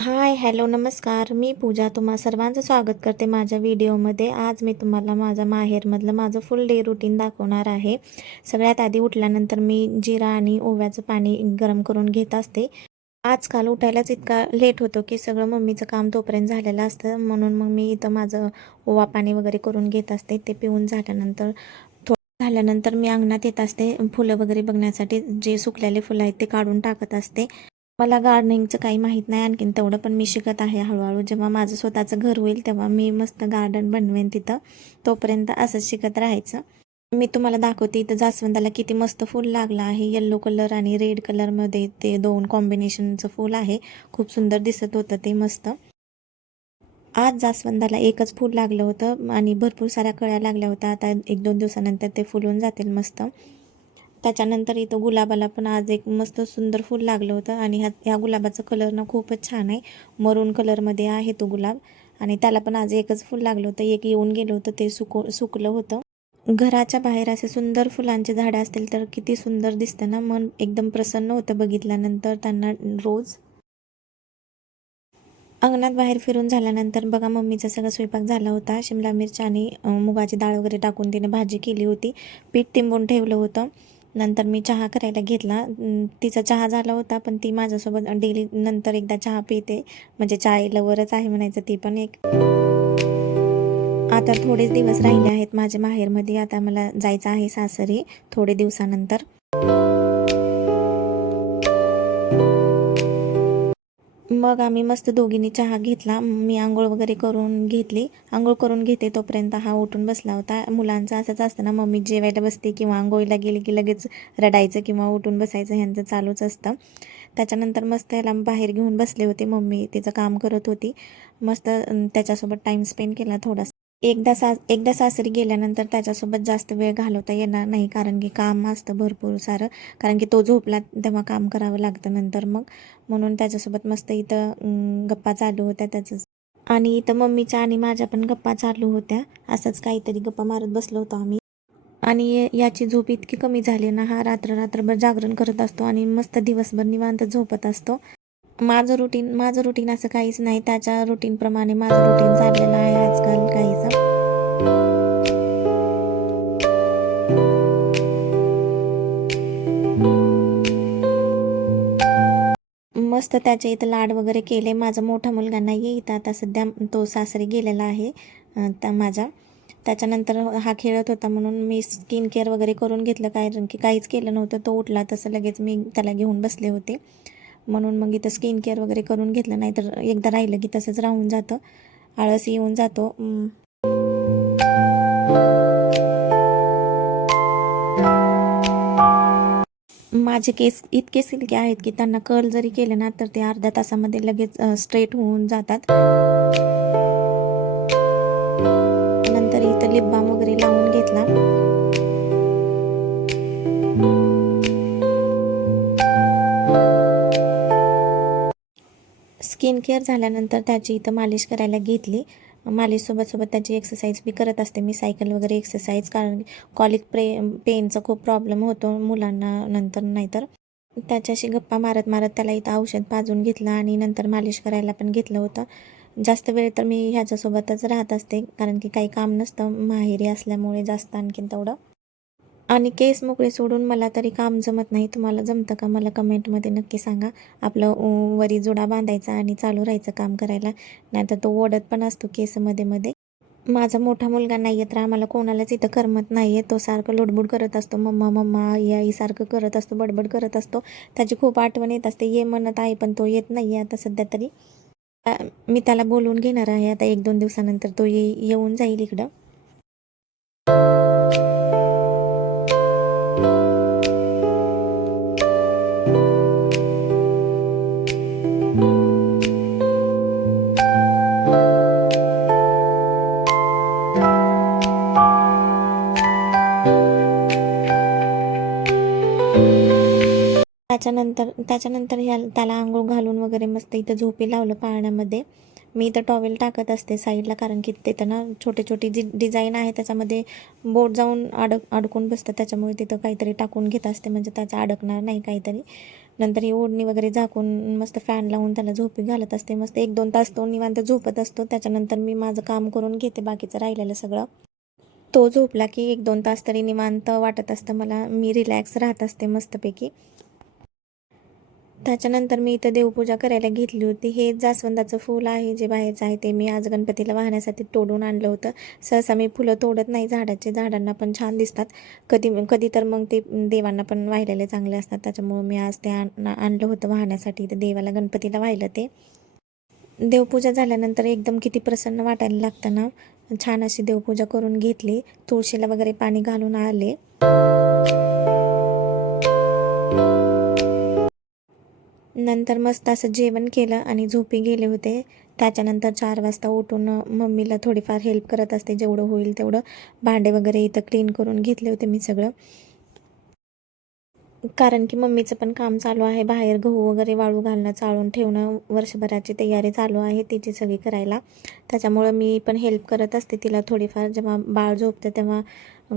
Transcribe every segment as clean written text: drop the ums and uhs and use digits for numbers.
हाय, hello, नमस्कार. मी पूजा तुम्हा सर्वांचं स्वागत करते माझ्या व्हिडिओमध्ये. आज मी तुम्हाला माझा माहेरमधलं माझं फुल डे रुटीन दाखवणार आहे. सगळ्यात आधी उठल्यानंतर मी जिरा आणि ओव्याचं पाणी गरम करून घेत असते. आजकाल उठायलाच इतका लेट होतो की सगळं मम्मीचं काम तोपर्यंत झालेलं असतं. म्हणून मग मी इथं माझं ओवा पाणी वगैरे करून घेत असते. ते पिऊन झाल्यानंतर थोडं झाल्यानंतर मी अंगणात येत असते. फुलं वगैरे बघण्यासाठी जे सुकलेले फुलं आहेत ते काढून टाकत असते. मला गार्डनिंगचं काही माहीत नाही आणखीन तेवढं, पण मी शिकत आहे हळूहळू. जेव्हा माझं स्वतःचं घर होईल तेव्हा मी मस्त गार्डन बनवेन तिथं. तोपर्यंत असंच शिकत राहायचं. मी तुम्हाला दाखवते इथं जास्वंदाला किती मस्त फूल लागलं आहे. येल्लो कलर आणि रेड कलरमध्ये ते दोन कॉम्बिनेशनचं फूल आहे. खूप सुंदर दिसत होतं ते मस्त. आज जास्वंदाला एकच फूल लागलं होतं आणि भरपूर साऱ्या कळ्या लागल्या होत्या. आता 1-2 दिवसानंतर ते फुलून जातील मस्त. त्याच्यानंतर इथं गुलाबाला पण आज एक मस्त सुंदर फूल लागलं होतं आणि ह्या गुलाबाचा कलर ना खूपच छान आहे. मरून कलरमध्ये आहे तो गुलाब आणि त्याला पण आज एकच फूल लागलं होतं. एक येऊन गेलं होतं ते सुकलं होतं. घराच्या बाहेर असे सुंदर फुलांचे झाडं असतील तर किती सुंदर दिसतं ना, मन एकदम प्रसन्न होतं बघितल्यानंतर त्यांना रोज. अंगणात बाहेर फिरून झाल्यानंतर बघा मम्मीचा सगळा स्वयंपाक झाला होता. शिमला मिरची आणि मुगाची डाळ वगैरे टाकून तिने भाजी केली होती. पीठ तिंबून ठेवलं होतं. नंतर मी चहा करायला घेतला. तिचा चहा झाला होता, पण ती माझ्यासोबत डेली नंतर एकदा चहा पिते. म्हणजे चाय लवरच आहे म्हणायचं ती पण एक. आता थोडेच दिवस राहिले आहेत माझ्या माहेरमध्ये. आता मला जायचं आहे सासरी थोडे दिवसानंतर. मग आम्ही मस्त दोघींनी चहा घेतला. मी अंघोळ वगैरे करून घेतली. अंघोळ करून घेते तोपर्यंत हा उठून बसला होता. मुलांचं असंच असतं ना, मम्मी जेवायला बसते किंवा अंघोळीला गेली की लगेच रडायचं किंवा उठून बसायचं ह्यांचं चालूच असतं. त्याच्यानंतर मस्त याला बाहेर घेऊन बसले होते. मम्मी तिचं काम करत होती. मस्त त्याच्यासोबत टाईम स्पेंड केला थोडासा. एकदा सासरी गेल्यानंतर त्याच्यासोबत जास्त वेळ घालवता येणार नाही, कारण की काम असतं भरपूर सारं. कारण की तो झोपला तेव्हा काम करावं लागतं नंतर मग. म्हणून त्याच्यासोबत मस्त इथं गप्पा चालू होत्या त्याचंच. आणि इथं मम्मीच्या आणि माझ्या पण गप्पा चालू होत्या. असंच काहीतरी गप्पा मारत बसलो होतो आम्ही. आणि याची झोप इतकी कमी झाली ना, हा रात्रभर जागरण करत असतो आणि मस्त दिवसभर निवांत झोपत असतो. माझं रुटीन असं काहीच नाही. त्याच्या रुटीनप्रमाणे माझं रुटीन चाललेलं आहे आजकाल काहीसं. मस्त त्याचे इथं लाड वगैरे केले. माझा मोठा मुलगा नाही आहे इथं, आता सध्या तो सासरी गेलेला आहे त्या माझ्या. त्याच्यानंतर हा खेळत होता म्हणून मी स्किन केअर वगैरे करून घेतलं, कारण की काहीच केलं नव्हतं. तो उठला तसं लगेच मी त्याला घेऊन बसले होते. म्हणून मग इथं स्किन केअर वगैरे करून घेतलं, नाहीतर एकदा राहिलं की तसंच राहून जातं, आळस येऊन जातो. माझे केस इतके सिल्की आहेत की त्यांना कर्ल जरी केले ना तर ते अर्ध्या तासामध्ये लगेच स्ट्रेट होऊन जातात. नंतर इथं लिप बाम वगैरे लावून घेतला. स्किन केअर झाल्यानंतर त्याची इथं मालिश करायला घेतली. मालिशसोबत त्याची एक्सरसाइज बी करत असते मी, सायकल वगैरे एक्सरसाइज, कारण कॉलिक पेनचा खूप प्रॉब्लेम होतो मुलांना नंतर. नाहीतर त्याच्याशी गप्पा मारत मारत त्याला इथं औषध पाजून घेतलं आणि नंतर मालिश करायला पण घेतलं होतं. जास्त वेळ तर मी ह्याच्यासोबतच राहत असते, कारण की काही काम नसतं माहेरी असल्यामुळे जास्त आणखीन तेवढं. आणि केस मोकळे सोडून मला तरी काम जमत नाही. तुम्हाला जमतं का मला कमेंटमध्ये नक्की सांगा. आपलं वरी जुडा बांधायचा आणि चालू राहायचं काम करायला, नाहीतर तो ओढत पण असतो केस मध्ये मध्ये. माझा मोठा मुलगा नाही आहे तर आम्हाला कोणालाच इथं करमत नाही आहे. तो सारखं लुडबुड करत असतो, मम्मा मम्मा आई सारखं करत असतो, बडबड करत असतो. त्याची खूप आठवण येत असते. ये म्हणत आहे पण तो येत नाही आहे आता सध्या तरी. मी त्याला बोलवून घेणार आहे आता 1-2 दिवसानंतर तो येऊन जाईल इकडं. त्याच्यानंतर त्याला अंघोळ घालून वगैरे मस्त इथं झोपी लावलं पाळण्यामध्ये. मी इथं टॉवेल टाकत असते साईडला, कारण की तिथं ना छोटे छोटी जी डिझाईन आहे त्याच्यामध्ये बोट जाऊन अडकून बसतं, त्याच्यामुळे तिथं काहीतरी टाकून घेत असते, म्हणजे त्याचं अडकणार नाही काहीतरी. नंतर ही ओढणी वगैरे झाकून मस्त फॅन लावून त्याला झोपी घालत असते. मस्त 1-2 तास तो निवांत झोपत असतो. त्याच्यानंतर मी माझं काम करून घेते बाकीचं राहिलेलं सगळं. तो झोपला की 1-2 तास तरी निवांत वाटत असतं मला, मी रिलॅक्स राहत असते मस्तपैकी. त्याच्यानंतर मी इथं देवपूजा करायला घेतली होती. हे जास्वंदाचं फूल आहे जे बाहेरचं आहे, ते मी आज गणपतीला वाहण्यासाठी तोडून आणलं होतं. सहसा मी फुलं तोडत नाही झाडाचे, झाडांना पण छान दिसतात. कधी कधी तर मग ते देवांना पण वाहिलेले चांगले असतात, त्याच्यामुळं मी आज ते आणलं होतं वाहण्यासाठी. ते देवाला गणपतीला वाहिलं ते. देवपूजा झाल्यानंतर एकदम किती प्रसन्न वाटायला लागतं ना. छान अशी देवपूजा करून घेतली. तुळशीला वगैरे पाणी घालून आले. नंतर मस्त असं जेवण केलं आणि झोपी गेले होते. त्याच्यानंतर 4 वाजता उठून मम्मीला थोडीफार हेल्प करत असते, जेवढं होईल तेवढं. भांडे वगैरे इथं क्लीन करून घेतले होते मी सगळं. कारण की मम्मीचं पण काम चालू आहे. बाहेर गहू वगैरे वाळू घालणं, चाळून ठेवणं, वर्षभराची तयारी चालू आहे तिची सगळी करायला. त्याच्यामुळं मी पण हेल्प करत असते तिला थोडीफार. जेव्हा बाळ झोपतं तेव्हा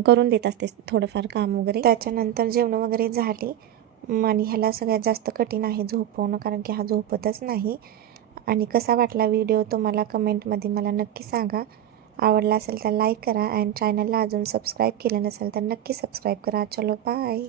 करून देत असते थोडंफार काम वगैरे. त्याच्यानंतर जेवणं वगैरे झाली. आणि ह्याला सगळ्यात जास्त कठीण आहे झोपवणं, कारण की हा झोपतच नाही. आणि कसा वाटला व्हिडिओ तुम्हाला कमेंटमध्ये मला नक्की सांगा. आवडला असेल तर लाईक करा, आणि चॅनलला अजून सबस्क्राईब केलं नसेल तर नक्की सबस्क्राईब करा. चलो बाय.